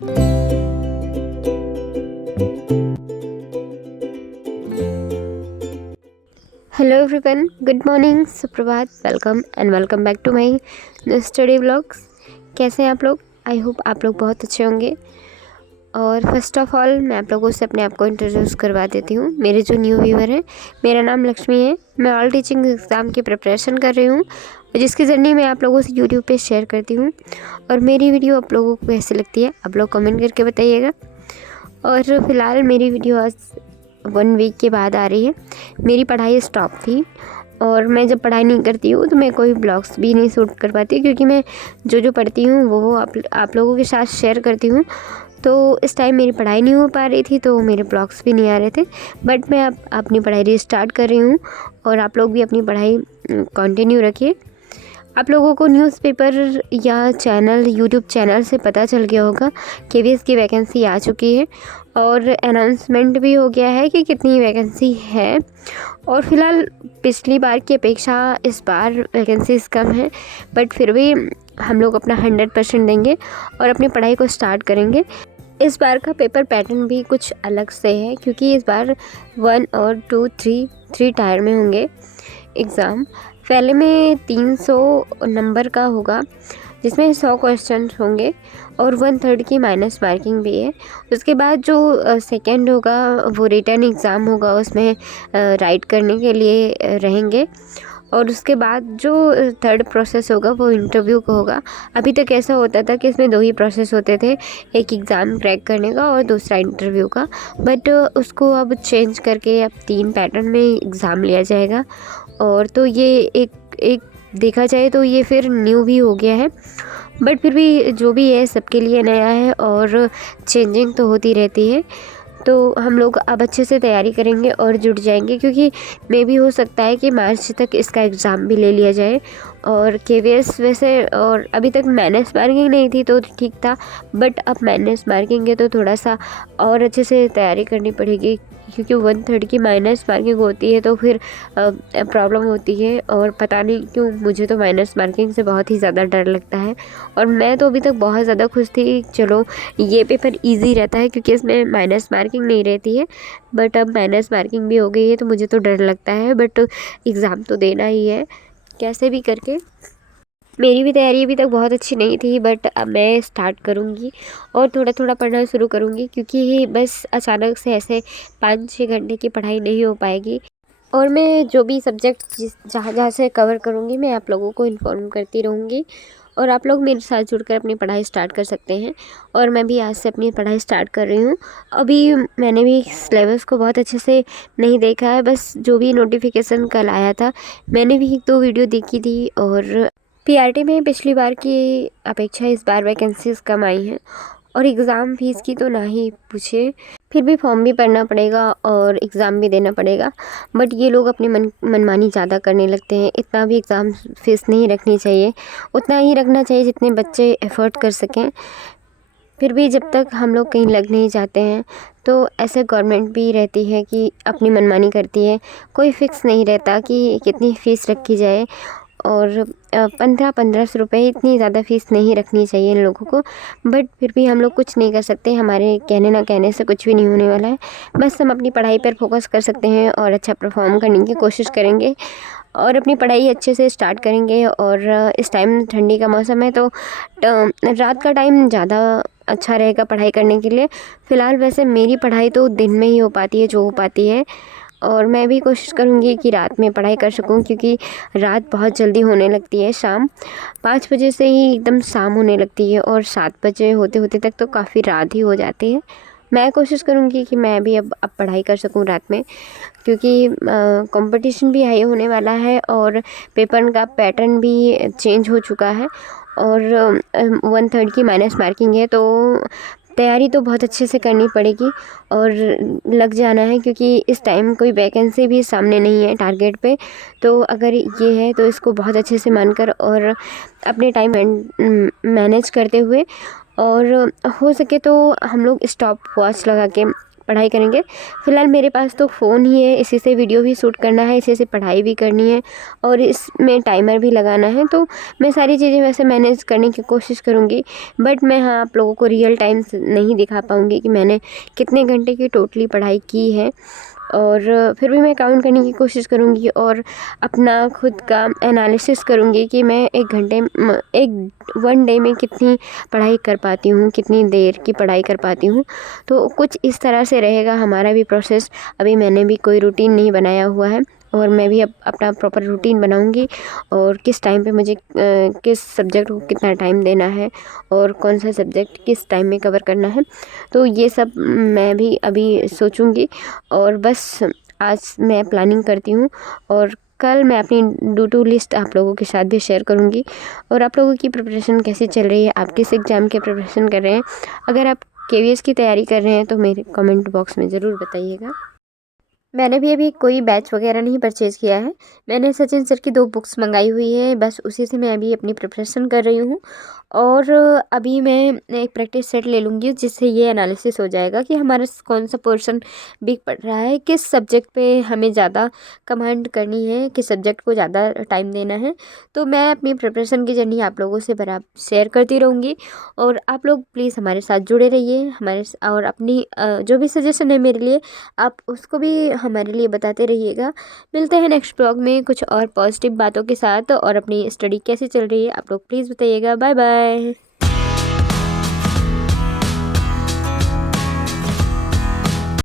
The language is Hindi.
हेलो एवरीवन, गुड मॉर्निंग, सुप्रभात, welcome back to my study vlogs. कैसे हैं आप लोग? आई होप आप लोग बहुत अच्छे होंगे। और फर्स्ट ऑफ ऑल मैं आप लोगों से अपने आप को इंट्रोड्यूस करवा देती हूँ। मेरे जो न्यू व्यूअर हैं, मेरा नाम लक्ष्मी है। मैं ऑल टीचिंग एग्ज़ाम की प्रिपरेशन कर रही हूँ, जिसकी जर्नी मैं आप लोगों से यूट्यूब पे शेयर करती हूँ। और मेरी वीडियो आप लोगों को कैसी लगती है आप लोग कमेंट करके बताइएगा। और फ़िलहाल मेरी वीडियो आज 1 वीक के बाद आ रही है। मेरी पढ़ाई स्टॉप थी और मैं जब पढ़ाई नहीं करती हूँ तो मैं कोई ब्लॉग्स भी नहीं शूट कर पाती, क्योंकि मैं जो पढ़ती हूँ वो आप लोगों के साथ शेयर करती हूँ। तो इस टाइम मेरी पढ़ाई नहीं हो पा रही थी, तो मेरे ब्लॉग्स भी नहीं आ रहे थे। बट मैं अब अपनी पढ़ाई रीस्टार्ट कर रही हूँ और आप लोग भी अपनी पढ़ाई कंटिन्यू रखिए। आप लोगों को न्यूज़पेपर या चैनल यूट्यूब चैनल से पता चल गया होगा केवीएस की वैकेंसी आ चुकी है और अनाउंसमेंट भी हो गया है कि कितनी वैकेंसी है। और फ़िलहाल पिछली बार की अपेक्षा इस बार वैकेंसीज कम है, बट फिर भी हम लोग अपना 100% देंगे और अपनी पढ़ाई को स्टार्ट करेंगे। इस बार का पेपर पैटर्न भी कुछ अलग से है, क्योंकि इस बार 1 और 2 3 टायर में होंगे एग्ज़ाम। पहले में 300 नंबर का होगा, जिसमें 100 क्वेश्चन होंगे और 1/3 की माइनस मार्किंग भी है। उसके बाद जो सेकंड होगा वो रिटन एग्ज़ाम होगा, उसमें राइट करने के लिए रहेंगे। और उसके बाद जो थर्ड प्रोसेस होगा वो इंटरव्यू का होगा। अभी तक ऐसा होता था कि इसमें 2 ही प्रोसेस होते थे, एक एग्ज़ाम क्रैक करने का और दूसरा इंटरव्यू का। बट उसको अब चेंज करके अब 3 पैटर्न में एग्ज़ाम लिया जाएगा। और तो ये एक देखा जाए तो ये फिर न्यू भी हो गया है, बट फिर भी जो भी है सबके लिए नया है और चेंजिंग तो होती रहती है। तो हम लोग अब अच्छे से तैयारी करेंगे और जुट जाएंगे, क्योंकि मे भी हो सकता है कि मार्च तक इसका एग्ज़ाम भी ले लिया जाए। और केवीएस वैसे और अभी तक माइनस मार्किंग नहीं थी तो ठीक था, बट अब माइनस मार्किंग है तो थोड़ा सा और अच्छे से तैयारी करनी पड़ेगी, क्योंकि 1/3 की माइनस मार्किंग होती है तो फिर प्रॉब्लम होती है। और पता नहीं क्यों मुझे तो माइनस मार्किंग से बहुत ही ज़्यादा डर लगता है। और मैं तो अभी तक बहुत ज़्यादा खुश थी, चलो ये पेपर इजी रहता है क्योंकि इसमें माइनस मार्किंग नहीं रहती है। बट अब माइनस मार्किंग भी हो गई है तो मुझे तो डर लगता है, बट एग्ज़ाम तो देना ही है कैसे भी करके। मेरी भी तैयारी अभी तक बहुत अच्छी नहीं थी, बट अब मैं स्टार्ट करूँगी और थोड़ा थोड़ा पढ़ना शुरू करूँगी, क्योंकि बस अचानक से ऐसे 5-6 घंटे की पढ़ाई नहीं हो पाएगी। और मैं जो भी सब्जेक्ट जहाँ जहाँ से कवर करूँगी मैं आप लोगों को इन्फॉर्म करती रहूँगी, और आप लोग मेरे साथ जुड़कर अपनी पढ़ाई स्टार्ट कर सकते हैं। और मैं भी आज से अपनी पढ़ाई स्टार्ट कर रही हूँ। अभी मैंने भी सिलेबस को बहुत अच्छे से नहीं देखा है, बस जो भी नोटिफिकेशन कल आया था मैंने भी 1-2 वीडियो देखी थी। और पीआरटी में पिछली बार की अपेक्षा इस बार वैकेंसीज़ कम आई हैं। और एग्ज़ाम फ़ीस की तो ना ही पूछे, फिर भी फॉर्म भी भरना पड़ेगा और एग्ज़ाम भी देना पड़ेगा। बट ये लोग अपनी मनमानी ज़्यादा करने लगते हैं। इतना भी एग्ज़ाम फ़ीस नहीं रखनी चाहिए, उतना ही रखना चाहिए जितने बच्चे एफ़र्ट कर सकें। फिर भी जब तक हम लोग कहीं लग नहीं जाते हैं तो ऐसे गवर्नमेंट भी रहती है कि अपनी मनमानी करती है, कोई फ़िक्स नहीं रहता कि कितनी फ़ीस रखी जाए। और 1500 रुपये इतनी ज़्यादा फ़ीस नहीं रखनी चाहिए इन लोगों को। बट फिर भी हम लोग कुछ नहीं कर सकते, हमारे कहने ना कहने से कुछ भी नहीं होने वाला है। बस हम अपनी पढ़ाई पर फोकस कर सकते हैं और अच्छा परफॉर्म करने की कोशिश करेंगे और अपनी पढ़ाई अच्छे से स्टार्ट करेंगे। और इस टाइम ठंडी का मौसम है तो रात का टाइम ज़्यादा अच्छा रहेगा पढ़ाई करने के लिए। फ़िलहाल वैसे मेरी पढ़ाई तो दिन में ही हो पाती है जो हो पाती है, और मैं भी कोशिश करूँगी कि रात में पढ़ाई कर सकूँ, क्योंकि रात बहुत जल्दी होने लगती है। शाम 5 बजे से ही एकदम शाम होने लगती है और 7 बजे होते होते तक तो काफ़ी रात ही हो जाती है। मैं कोशिश करूँगी कि मैं भी अब पढ़ाई कर सकूँ रात में, क्योंकि कंपटीशन भी हाई होने वाला है और पेपर का पैटर्न भी चेंज हो चुका है। और 1/3 की माइनस मार्किंग है, तो तैयारी तो बहुत अच्छे से करनी पड़ेगी और लग जाना है, क्योंकि इस टाइम कोई वैकेंसी भी सामने नहीं है टारगेट पे। तो अगर ये है तो इसको बहुत अच्छे से मानकर और अपने टाइम मैनेज करते हुए, और हो सके तो हम लोग स्टॉप वॉच लगा के पढ़ाई करेंगे। फ़िलहाल मेरे पास तो फ़ोन ही है, इसी से वीडियो भी शूट करना है, इसी से पढ़ाई भी करनी है और इसमें टाइमर भी लगाना है। तो मैं सारी चीज़ें वैसे मैनेज करने की कोशिश करूँगी, बट मैं हाँ आप लोगों को रियल टाइम नहीं दिखा पाऊँगी कि मैंने कितने घंटे की टोटली पढ़ाई की है। और फिर भी मैं काउंट करने की कोशिश करूँगी और अपना खुद का एनालिसिस करूँगी कि मैं एक वन डे में कितनी पढ़ाई कर पाती हूँ, कितनी देर की पढ़ाई कर पाती हूँ। तो कुछ इस तरह से रहेगा हमारा भी प्रोसेस। अभी मैंने भी कोई रूटीन नहीं बनाया हुआ है और मैं भी अब अपना प्रॉपर रूटीन बनाऊँगी और किस टाइम पे मुझे किस सब्जेक्ट को कितना टाइम देना है और कौन सा सब्जेक्ट किस टाइम में कवर करना है। तो ये सब मैं भी अभी सोचूँगी और बस आज मैं प्लानिंग करती हूँ और कल मैं अपनी डू टू लिस्ट आप लोगों के साथ भी शेयर करूँगी। और आप लोगों की प्रिपरेशन कैसी चल रही है, आप किस एग्ज़ाम की प्रिपरेशन कर रहे हैं? अगर आप केवीएस की तैयारी कर रहे हैं तो मेरे कमेंट बॉक्स में ज़रूर बताइएगा। मैंने भी अभी कोई बैच वगैरह नहीं परचेज़ किया है। मैंने सचिन सर की 2 बुक्स मंगाई हुई है, बस उसी से मैं अभी अपनी प्रिपरेशन कर रही हूँ। और अभी मैं एक प्रैक्टिस सेट ले लूँगी जिससे ये एनालिसिस हो जाएगा कि हमारा कौन सा पोर्शन वीक पड़ रहा है, किस सब्जेक्ट पे हमें ज़्यादा कमांड करनी है, किस सब्जेक्ट को ज़्यादा टाइम देना है। तो मैं अपनी प्रिपरेशन की जर्नी आप लोगों से बराबर शेयर करती रहूँगी और आप लोग प्लीज़ हमारे साथ जुड़े रहिए और अपनी जो भी सजेशन है मेरे लिए आप उसको भी हमारे लिए बताते रहिएगा। मिलते हैं नेक्स्ट ब्लॉग में कुछ और पॉजिटिव बातों के साथ और अपनी स्टडी कैसी चल रही है आप लोग प्लीज़ बताइएगा। Bye bye.